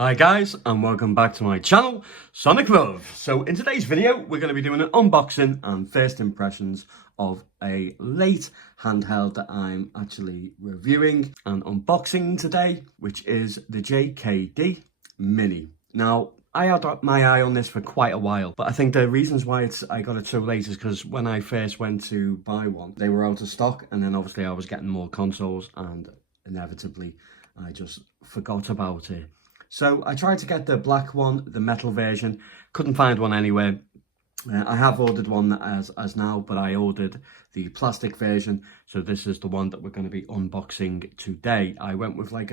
Hi guys, and welcome back to my channel, Sonic Love. So in today's video, we're going to be doing an unboxing and first impressions of a late handheld that I'm actually reviewing and unboxing today, which is the GKD Mini. Now, I had my eye on this for quite a while, but I think the reasons why I got it so late is because when I first went to buy one, they were out of stock, and then obviously I was getting more consoles, and inevitably I just forgot about it. So I tried to get the black one, the metal version, couldn't find one anywhere. I have ordered one as now, but I ordered the plastic version. So this is the one that we're going to be unboxing today. I went with I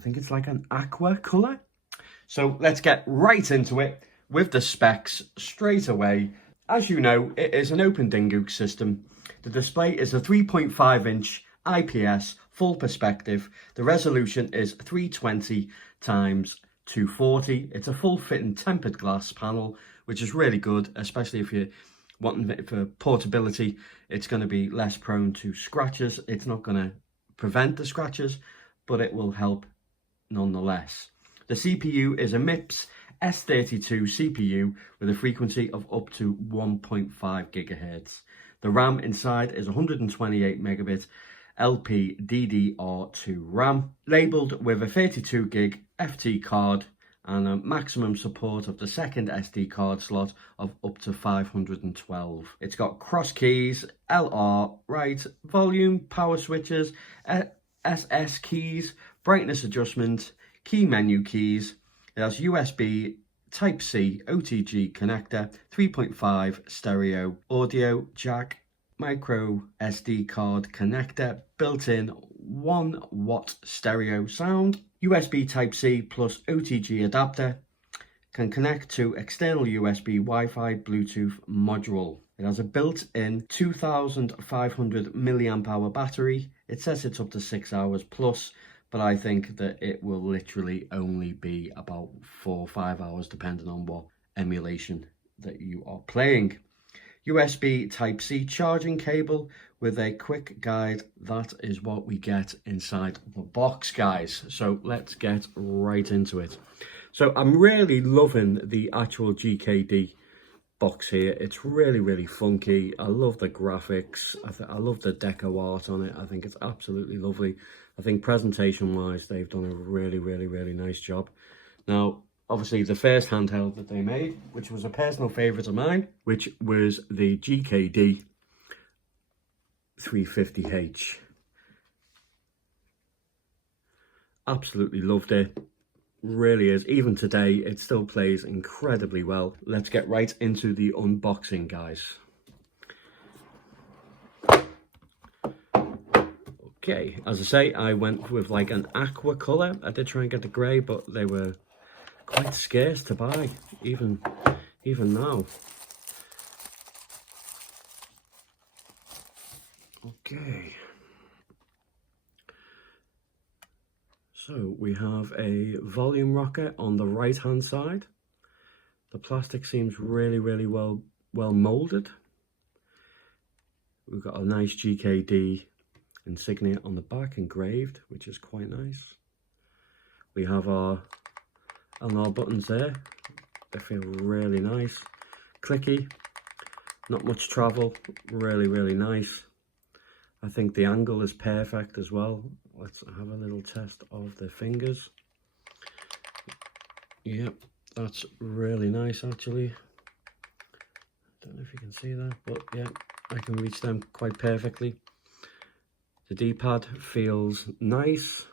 think it's like an aqua colour. So let's get right into it with the specs straight away. As you know, it is an open dingook system. The display is a 3.5-inch IPS full perspective. The resolution is 320 x 240. It's a full fitting tempered glass panel, which is really good, especially if you're wanting it for portability. It's going to be less prone to scratches. It's not going to prevent the scratches, but it will help nonetheless. The CPU is a MIPS S32 CPU with a frequency of up to 1.5 gigahertz. The RAM inside is 128 megabit LPDDR2 RAM, labelled with a 32 gig FT card and a maximum support of the second SD card slot of up to 512. It's got cross keys, LR, right, volume, power switches, SS keys, brightness adjustment, key menu keys. It has USB Type-C OTG connector, 3.5 stereo audio jack, micro SD card connector, built-in 1 watt stereo sound, USB Type-C plus OTG adapter, can connect to external USB Wi-Fi Bluetooth module. It has a built-in 2500 milliamp hour battery. It says it's up to 6 hours plus, but I think that it will literally only be about 4 or 5 hours depending on what emulation that you are playing. USB Type-C charging cable with a quick guide. That is what we get inside the box, guys. So let's get right into it. So I'm really loving the actual GKD box here. It's really funky. I love the graphics. I love the deco art on it. I think it's absolutely lovely. I think presentation wise they've done a really nice job. Now obviously the first handheld that they made, which was a personal favourite of mine, which was the GKD 350H. Absolutely loved it. Really is. Even today, it still plays incredibly well. Let's get right into the unboxing, guys. Okay, as I say, I went with like an aqua colour. I did try and get the grey, but they were quite scarce to buy, even now. Okay. So we have a volume rocker on the right hand side. The plastic seems really well molded. We've got a nice GKD insignia on the back engraved, which is quite nice. We have our LR buttons there. They feel really nice, clicky, not much travel, really nice. I think the angle is perfect as well. Let's have a little test of the fingers. Yep, that's really nice actually. Don't know if you can see that, but yeah, I can reach them quite perfectly. The D-pad feels nice.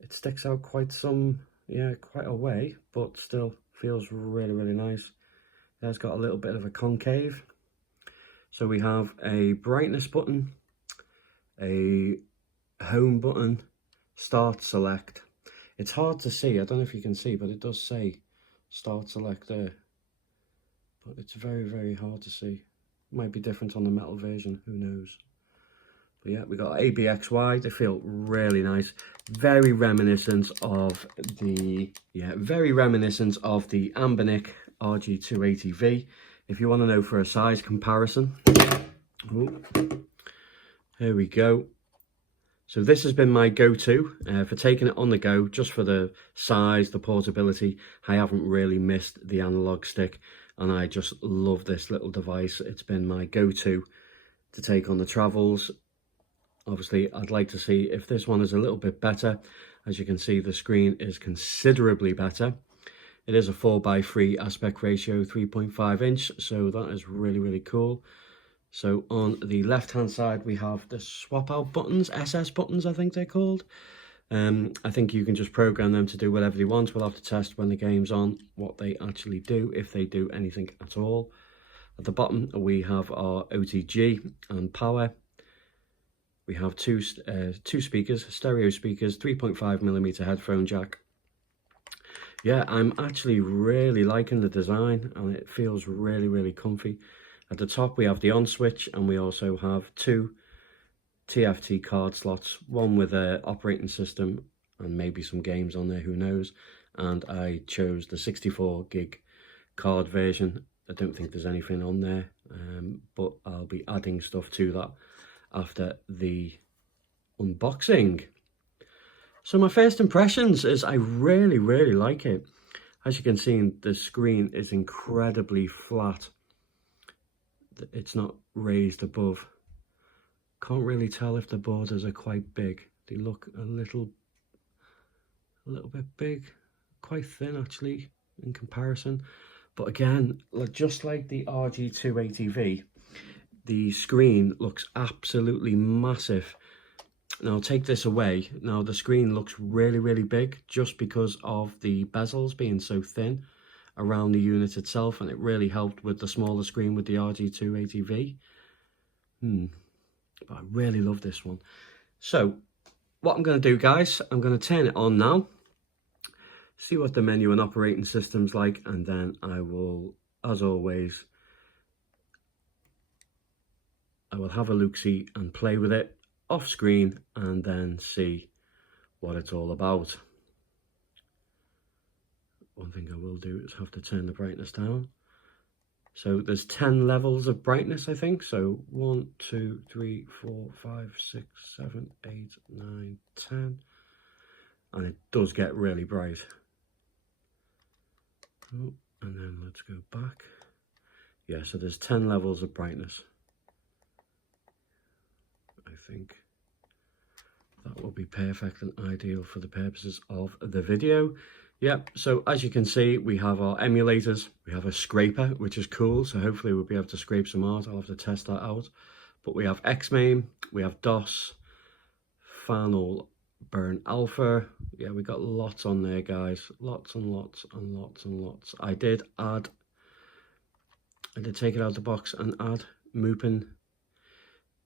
It sticks out quite a way, but still feels really nice. It has got a little bit of a concave. So we have a brightness button, a home button, start select. It's hard to see, I don't know if you can see, but it does say start select there. But it's very hard to see. Might be different on the metal version, who knows. But yeah, we got ABXY. They feel really nice. Very reminiscent of the Ambinic RG280V. If you want to know for a size comparison, ooh, here we go. So this has been my go-to for taking it on the go, just for the size, the portability. I haven't really missed the analog stick, and I just love this little device. It's been my go-to to take on the travels. Obviously, I'd like to see if this one is a little bit better. As you can see, the screen is considerably better. It is a 4:3 aspect ratio, 3.5 inch, so that is really, really cool. So on the left hand side we have the swap out buttons, SS buttons I think they're called. I think you can just program them to do whatever you want. We'll have to test when the game's on what they actually do, if they do anything at all. At the bottom we have our OTG and power. We have two speakers, stereo speakers, 3.5mm headphone jack. Yeah, I'm actually really liking the design, and it feels really, really comfy. At the top we have the on switch, and we also have two TFT card slots, one with an operating system and maybe some games on there, who knows. And I chose the 64 gig card version. I don't think there's anything on there, but I'll be adding stuff to that after the unboxing. So my first impressions is I really, really like it. As you can see, the screen is incredibly flat. It's not raised above. Can't really tell if the borders are quite big. They look a little bit big, quite thin actually in comparison. But again, just like the RG280V, the screen looks absolutely massive. Now take this away. Now the screen looks really, really big just because of the bezels being so thin around the unit itself, and it really helped with the smaller screen with the RG280V. But I really love this one. So what I'm going to do, guys, I'm going to turn it on now, see what the menu and operating system's like, and then I will, as always, I will have a look-see and play with it off screen, and then see what it's all about. One thing I will do is have to turn the brightness down. So there's 10 levels of brightness, I think. So 1, 2, 3, 4, 5, 6, 7, 8, 9, 10. And it does get really bright. Oh, and then let's go back. Yeah, so there's 10 levels of brightness. I think that will be perfect and ideal for the purposes of the video. Yep, so as you can see, we have our emulators. We have a scraper, which is cool, so hopefully we'll be able to scrape some art. I'll have to test that out. But we have Xmain, we have DOS, Final Burn Alpha. Yeah, we got lots on there, guys. Lots and lots and lots and lots. I did take it out of the box and add Mupin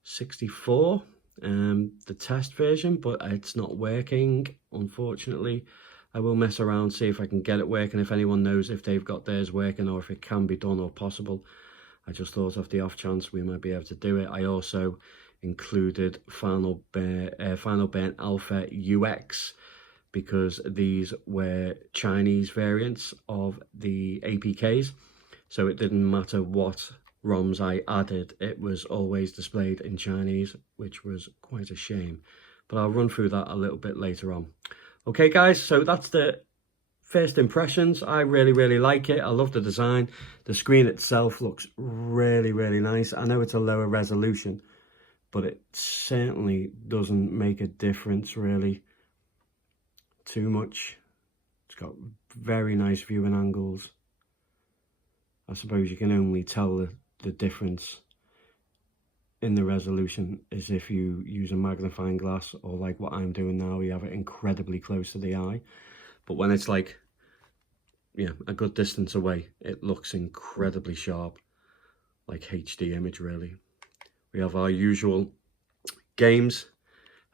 64, the test version, but it's not working, unfortunately. I will mess around, see if I can get it working, if anyone knows if they've got theirs working or if it can be done or possible. I just thought of the off chance we might be able to do it. I also included Final Burn Alpha UX, because these were Chinese variants of the APKs, so it didn't matter what ROMs I added, it was always displayed in Chinese, which was quite a shame. But I'll run through that a little bit later on. Okay guys, so that's the first impressions. I really, really like it. I love the design. The screen itself looks really, really nice. I know it's a lower resolution, but it certainly doesn't make a difference really too much. It's got very nice viewing angles. I suppose you can only tell the difference in the resolution is if you use a magnifying glass, or like what I'm doing now, you have it incredibly close to the eye. But when it's like, yeah, a good distance away, it looks incredibly sharp, like HD image really. We have our usual games,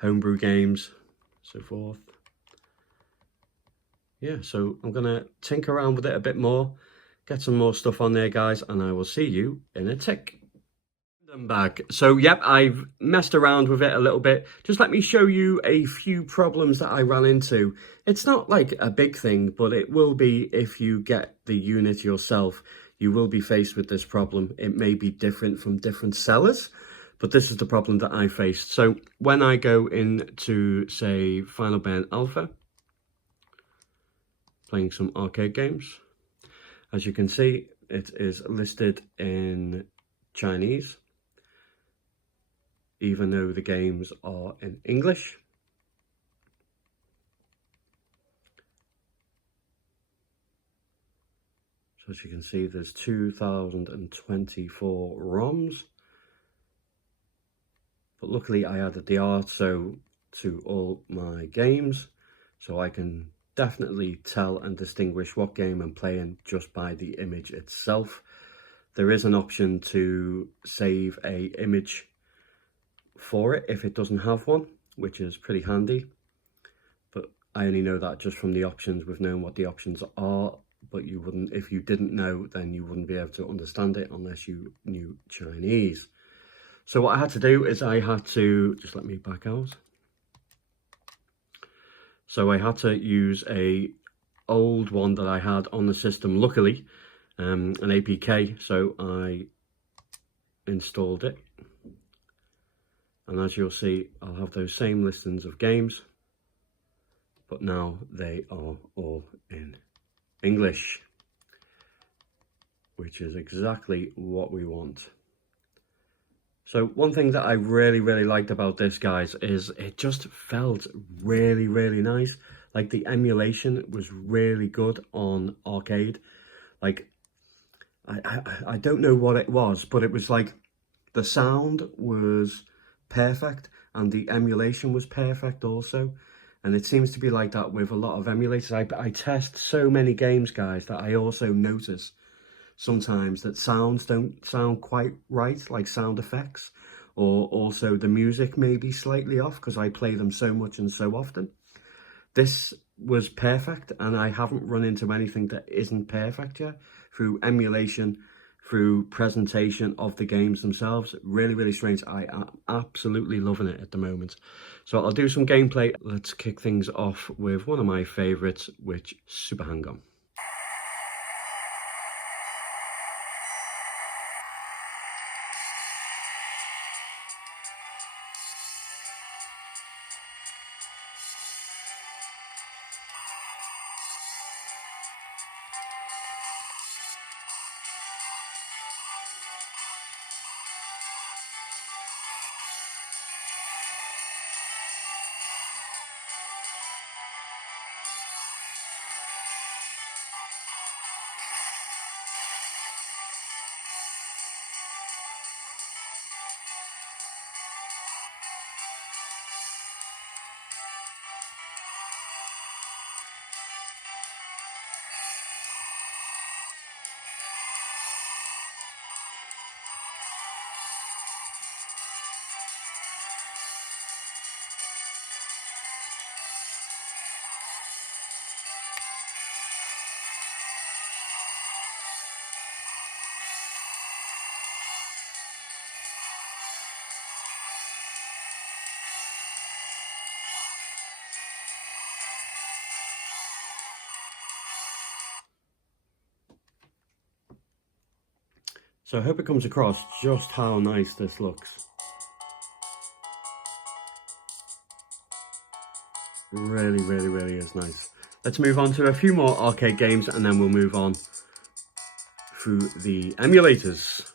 homebrew games, so forth. Yeah, so I'm gonna tinker around with it a bit more, get some more stuff on there, guys, and I will see you in a tick. I'm back. So yep, I've messed around with it a little bit. Just let me show you a few problems that I ran into. It's not like a big thing, but it will be if you get the unit yourself. You will be faced with this problem. It may be different from different sellers, But this is the problem that I faced. So when I go into, say, Final Burn Alpha, playing some arcade games, as you can see, it is listed in Chinese, even though the games are in English. So as you can see, there's 2024 ROMs. But luckily I added the art to all my games, so I can definitely tell and distinguish what game I'm playing just by the image itself. There is an option to save a image for it if it doesn't have one, which is pretty handy. But I only know that just from the options. We've known what the options are, but you wouldn't, if you didn't know, then you wouldn't be able to understand it unless you knew Chinese. So what I had to do is I had to, just let me back out. So I had to use a old one that I had on the system, luckily, an APK. So I installed it. And as you'll see, I'll have those same listings of games, but now they are all in English, which is exactly what we want. So one thing that I really liked about this, guys, is it just felt really nice. Like the emulation was really good on arcade. Like, I don't know what it was, but it was like the sound was perfect and the emulation was perfect also. And it seems to be like that with a lot of emulators. I test so many games, guys, that I also notice sometimes that sounds don't sound quite right, like sound effects, or also the music may be slightly off because I play them so much and so often. This was perfect, and I haven't run into anything that isn't perfect yet through emulation, through presentation of the games themselves. Really strange. I am absolutely loving it at the moment. So I'll do some gameplay. Let's kick things off with one of my favorites, which is Super Hang-On. So I hope it comes across just how nice this looks. Really is nice. Let's move on to a few more arcade games and then we'll move on through the emulators.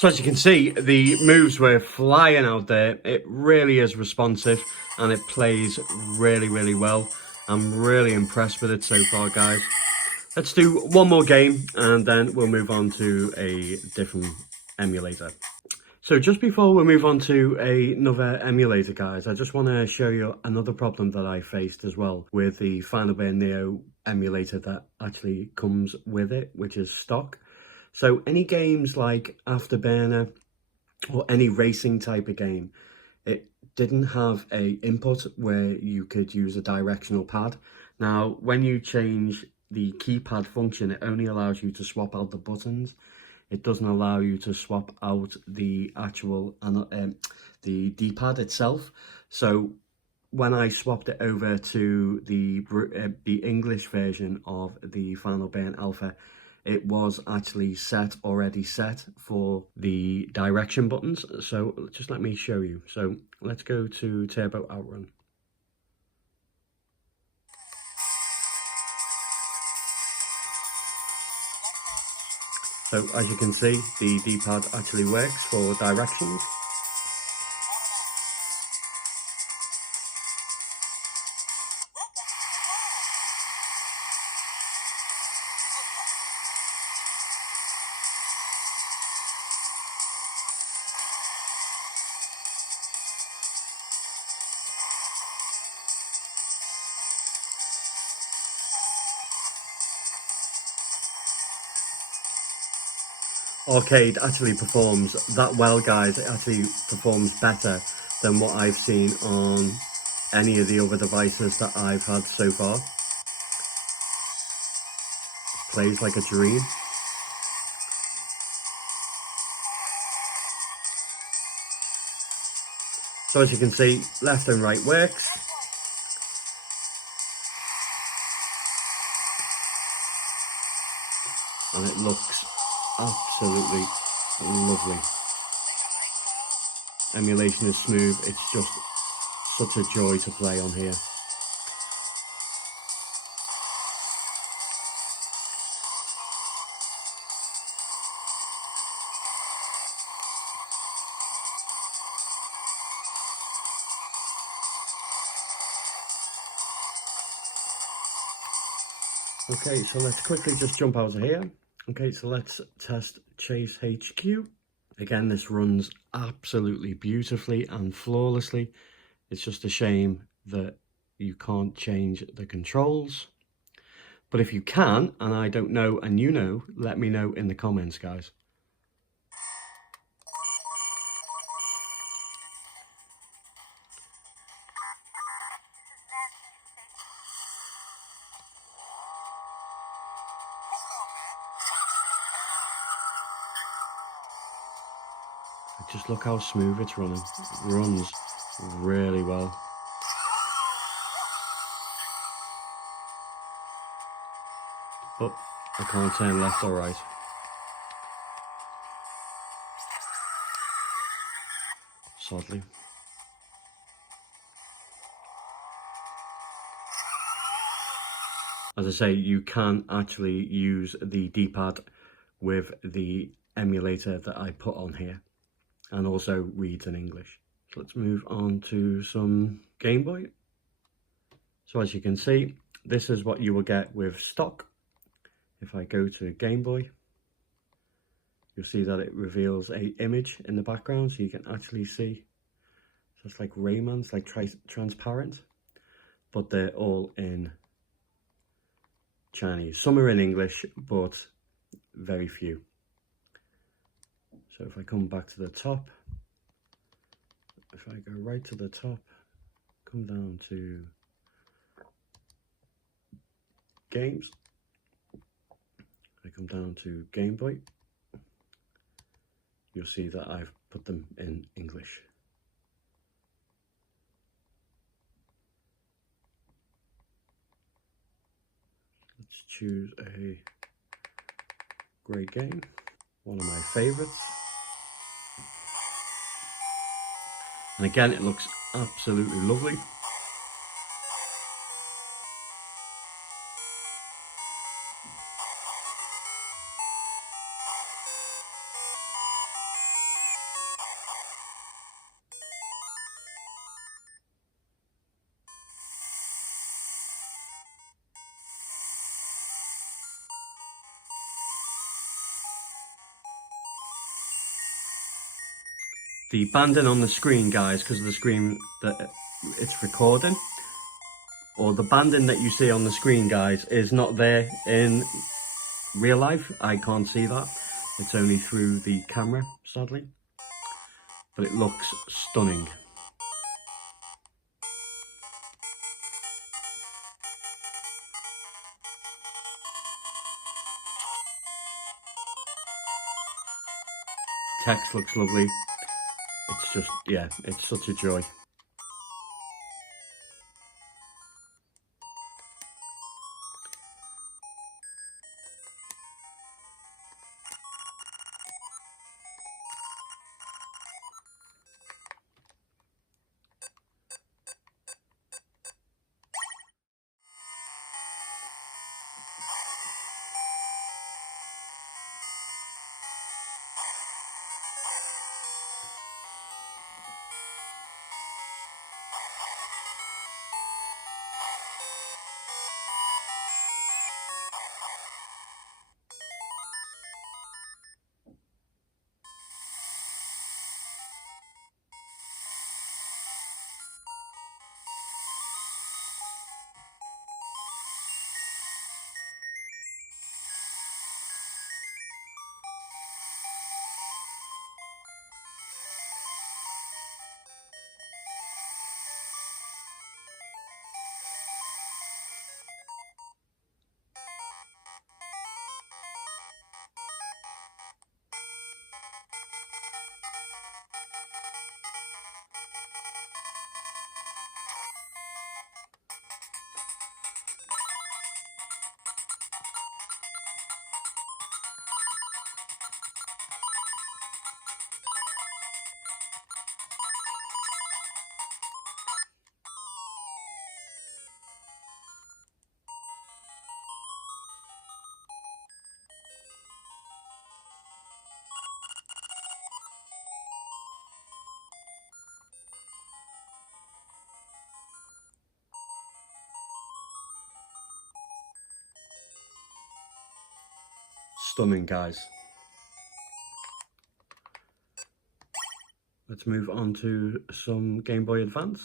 So as you can see, the moves were flying out there. It really is responsive and it plays really, really well. I'm really impressed with it so far, guys. Let's do one more game and then we'll move on to a different emulator. So just before we move on to another emulator, guys, I just want to show you another problem that I faced as well with the Final Burn Neo emulator that actually comes with it, which is stock. So any games like Afterburner or any racing type of game, it didn't have a input where you could use a directional pad. Now, when you change the keypad function, it only allows you to swap out the buttons. It doesn't allow you to swap out the actual the D-pad itself. So when I swapped it over to the English version of the Final Burn Alpha, it was actually already set for the direction buttons. So just let me show you. So let's go to Turbo Outrun. So as you can see, the D-pad actually works for directions. Arcade actually performs that well, guys. It actually performs better than what I've seen on any of the other devices that I've had so far. It plays like a dream. So as you can see, left and right works. And it looks absolutely lovely. Emulation is smooth. It's just such a joy to play on here. Okay, so let's quickly just jump out of here. Okay, so let's test Chase HQ. Again, this runs absolutely beautifully and flawlessly. It's just a shame that you can't change the controls. But if you can, and I don't know and you know, let me know in the comments, guys. Just look how smooth it's running. It runs really well. But I can't turn left or right. Sadly. As I say, you can actually use the D-pad with the emulator that I put on here, and also reads in English. So let's move on to some Game Boy. So as you can see, this is what you will get with stock. If I go to Game Boy, you'll see that it reveals an image in the background, so you can actually see. So it's like Rayman's, like transparent, but they're all in Chinese. Some are in English, but very few. So if I come back to the top, if I go right to the top, come down to games, I come down to Game Boy, you'll see that I've put them in English. Let's choose a great game, one of my favorites. And again, it looks absolutely lovely. The banding on the screen, guys, because of the screen that it's recording, or the banding that you see on the screen, guys, is not there in real life. I can't see that. It's only through the camera, sadly. But it looks stunning. Text looks lovely. It's just, yeah, it's such a joy. Stunning, guys. Let's move on to some Game Boy Advance.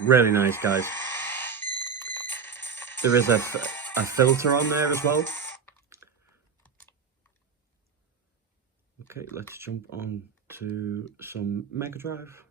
Really nice, guys. There is a filter on there as well. Okay, let's jump on to some Mega Drive.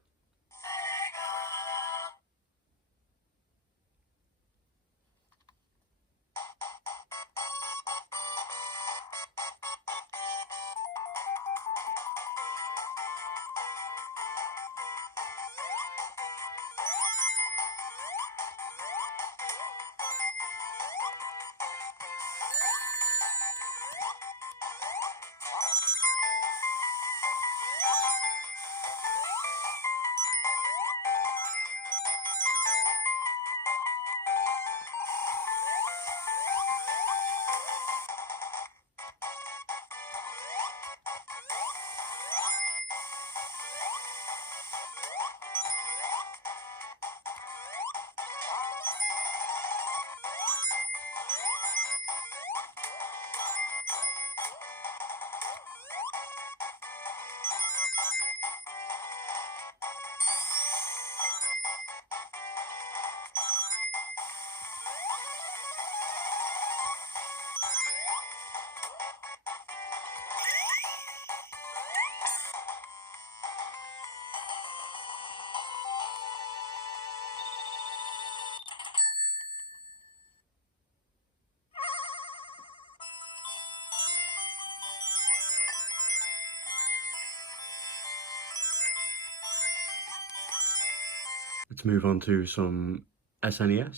Let's move on to some SNES.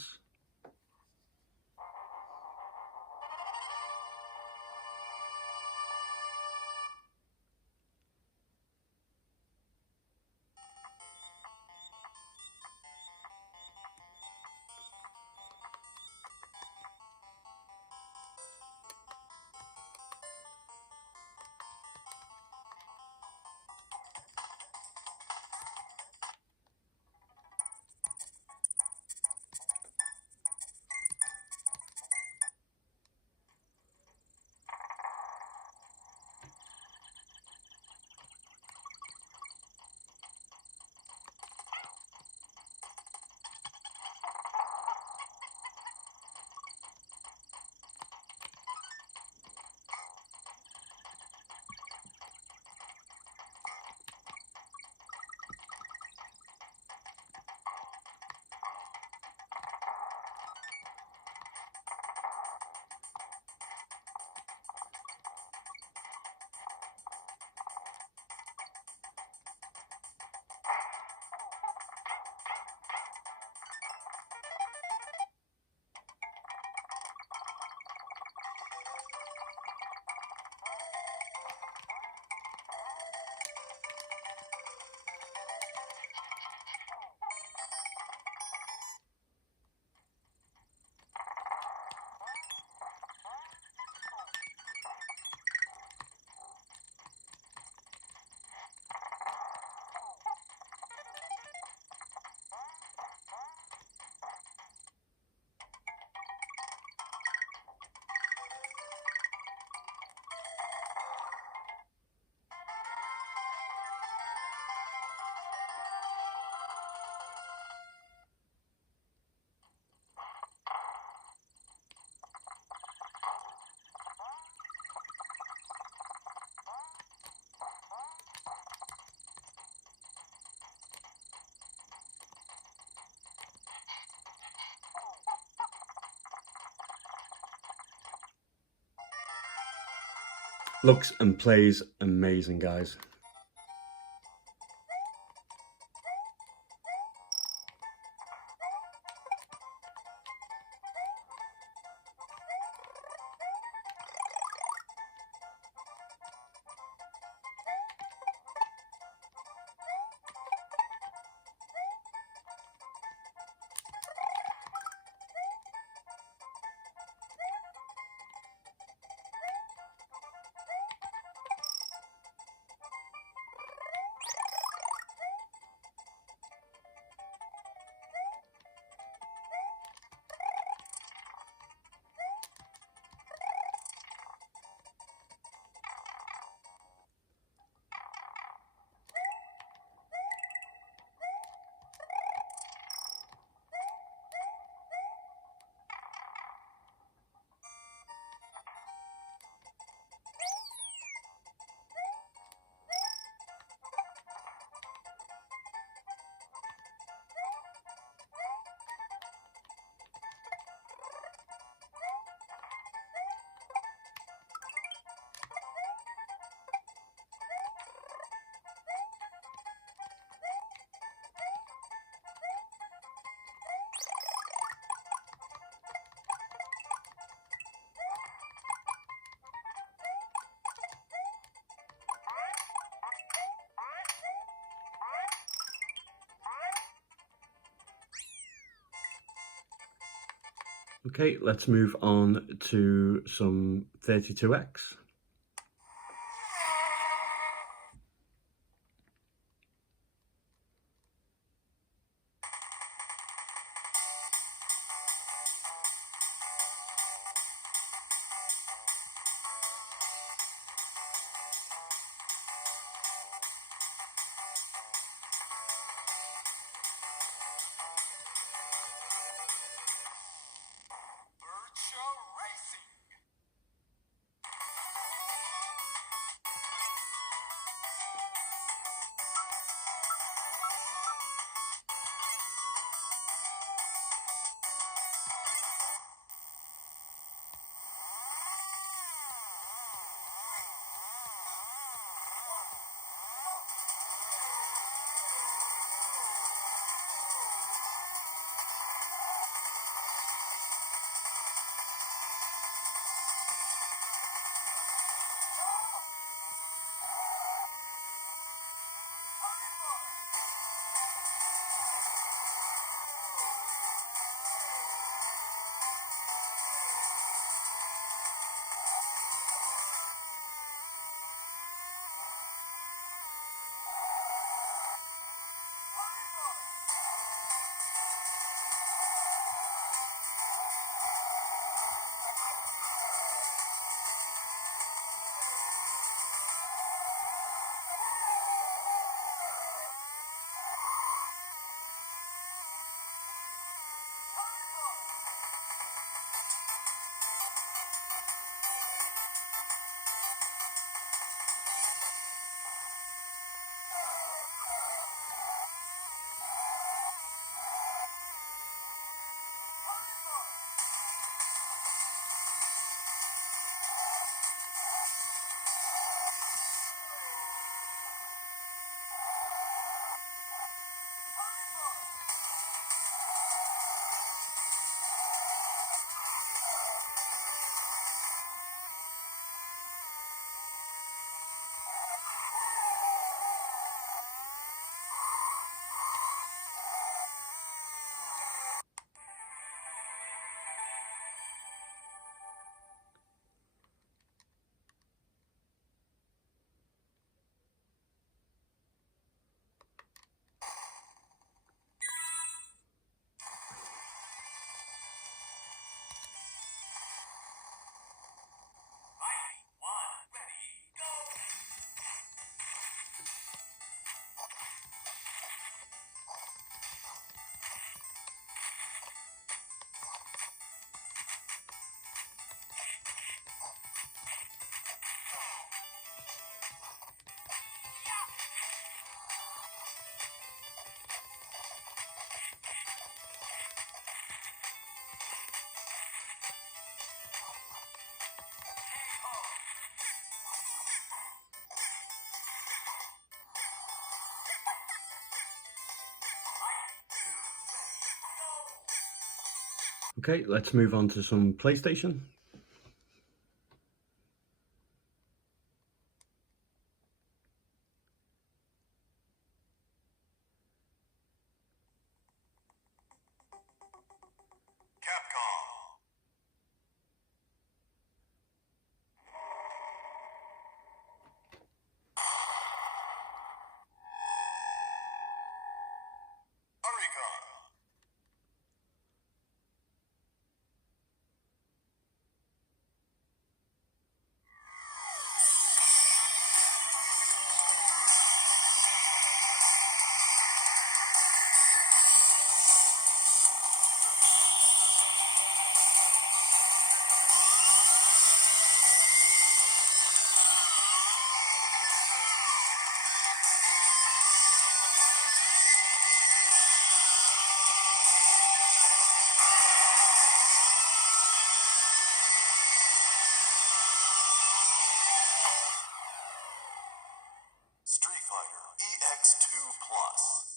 Looks and plays amazing, guys. Okay, let's move on to some 32X. Okay, let's move on to some PlayStation. Street Fighter EX2 Plus.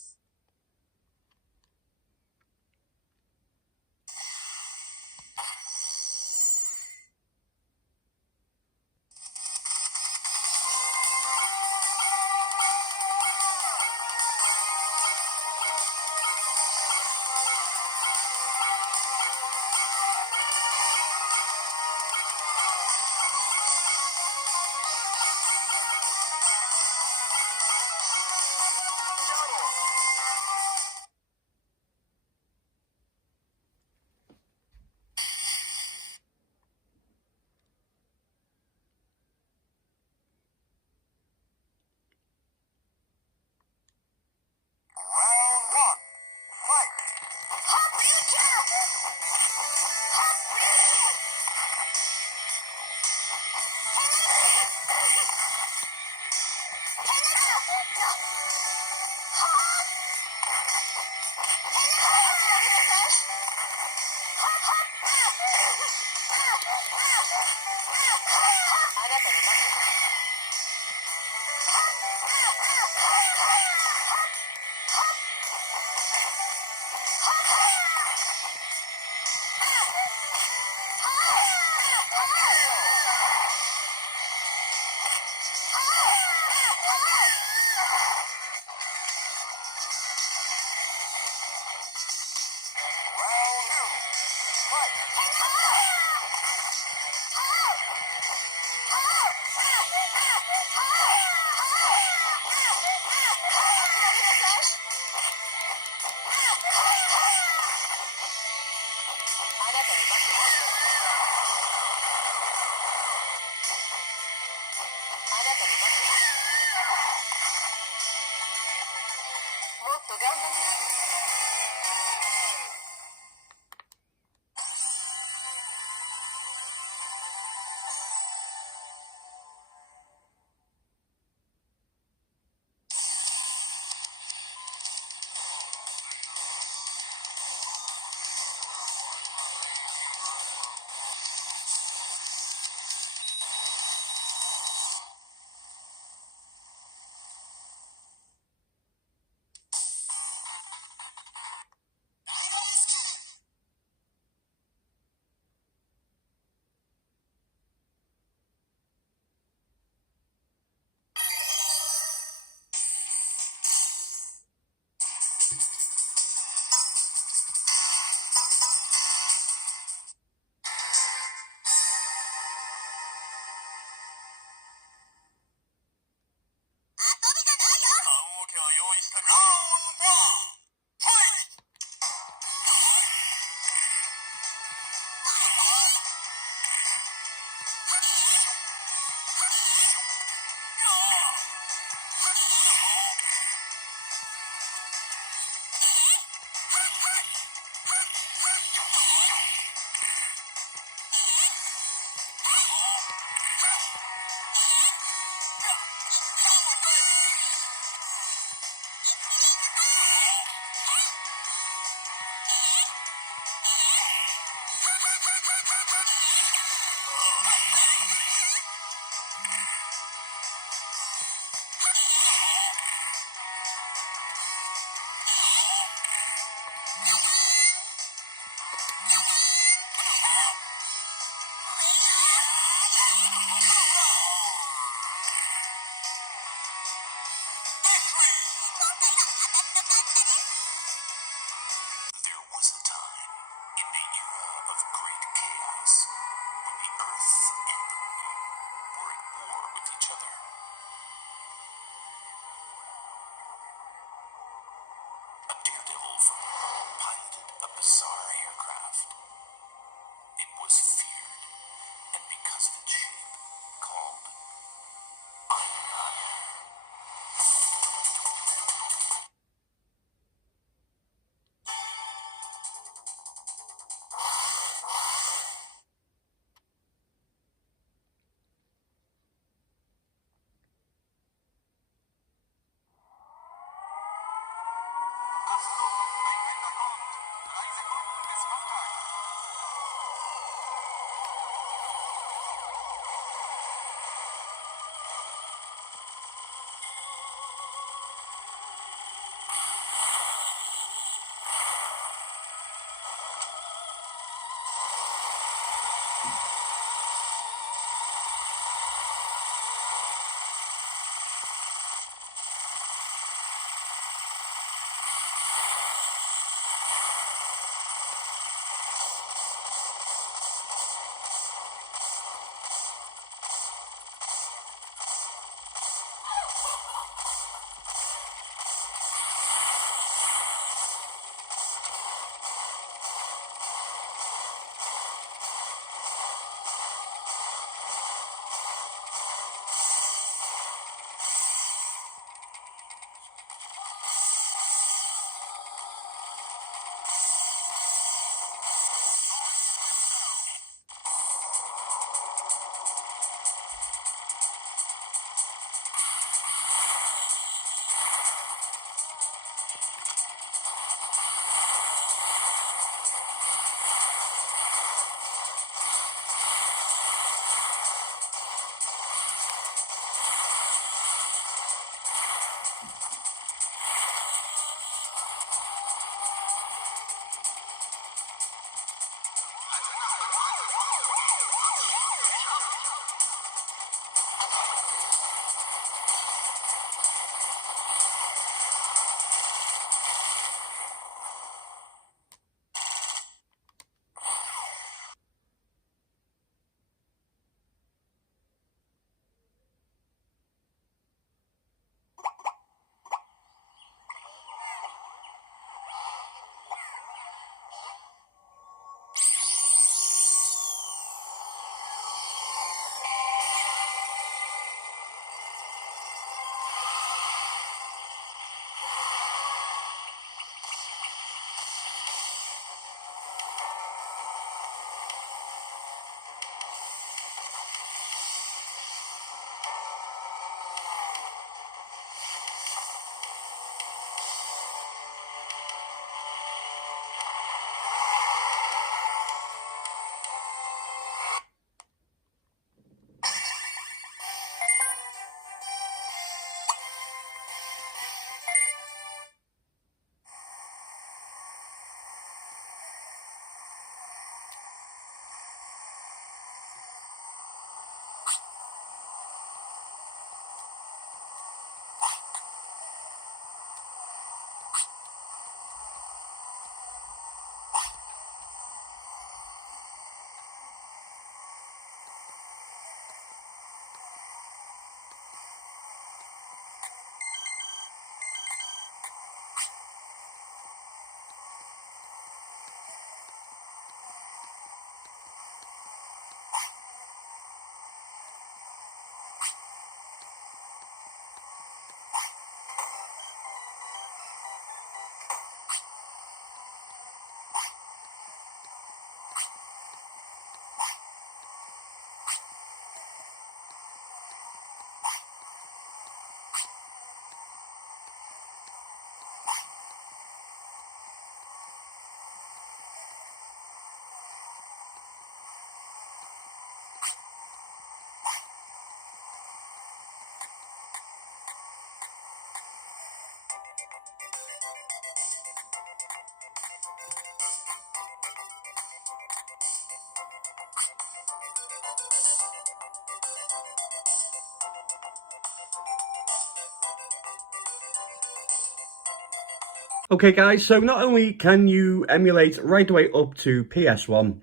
Okay guys, so not only can you emulate right the way up to PS1,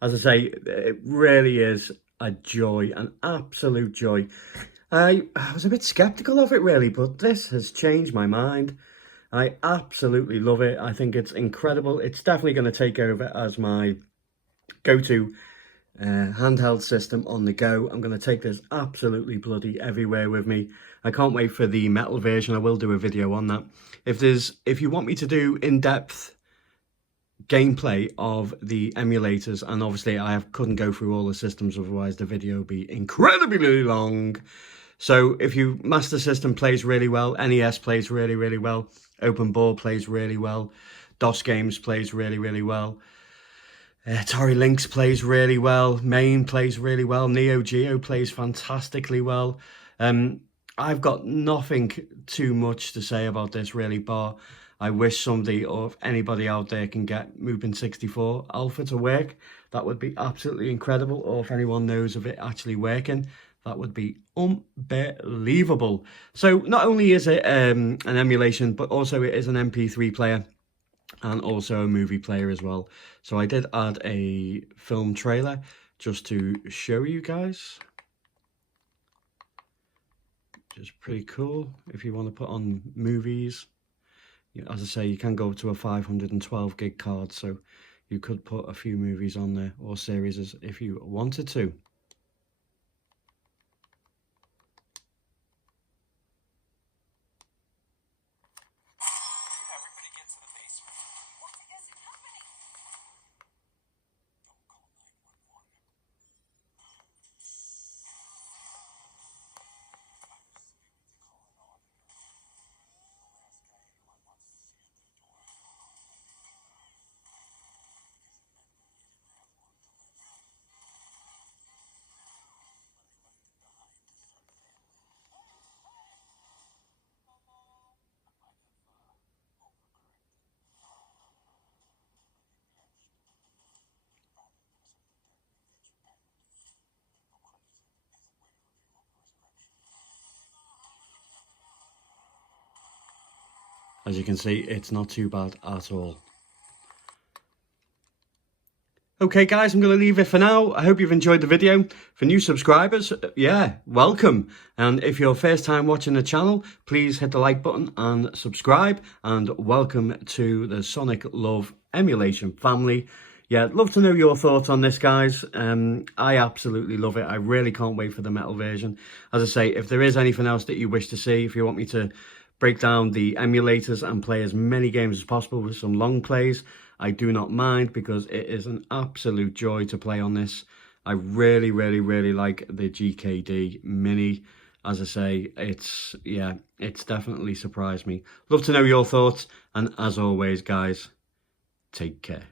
as I say, it really is a joy, an absolute joy. I was a bit skeptical of it really, but this has changed my mind. I absolutely love it. I think it's incredible. It's definitely going to take over as my go-to handheld system on the go. I'm going to take this absolutely bloody everywhere with me. I can't wait for the metal version. I will do a video on that. If you want me to do in-depth gameplay of the emulators, and obviously I couldn't go through all the systems, otherwise the video would be incredibly long. So if your Master System plays really well, NES plays really, really well, Open Board plays really well, DOS Games plays really, really well, Atari Lynx plays really well, Main plays really well, Neo Geo plays fantastically well. I've got nothing too much to say about this really, bar I wish somebody or if anybody out there can get Moving 64 Alpha to work. That would be absolutely incredible. Or if anyone knows of it actually working, that would be unbelievable. So not only is it an emulation, but also it is an MP3 player and also a movie player as well. So I did add a film trailer just to show you guys. Which is pretty cool if you want to put on movies. As I say, you can go up to a 512 gig card, so you could put a few movies on there or series if you wanted to. Everybody gets to the basement. What is happening? Don't call 911. As you can see, it's not too bad at all. Okay guys, I'm going to leave it for now. I hope you've enjoyed the video. For new subscribers, yeah, welcome. And if you're first time watching the channel, please hit the like button and subscribe. And welcome to the Sonic Love Emulation family. Yeah, I'd love to know your thoughts on this, guys. I absolutely love it. I really can't wait for the metal version. As I say, if there is anything else that you wish to see, if you want me to break down the emulators and play as many games as possible with some long plays, I do not mind, because it is an absolute joy to play on this. I really, really, really like the GKDmini. As I say, it's definitely surprised me. Love to know your thoughts, and as always, guys, take care.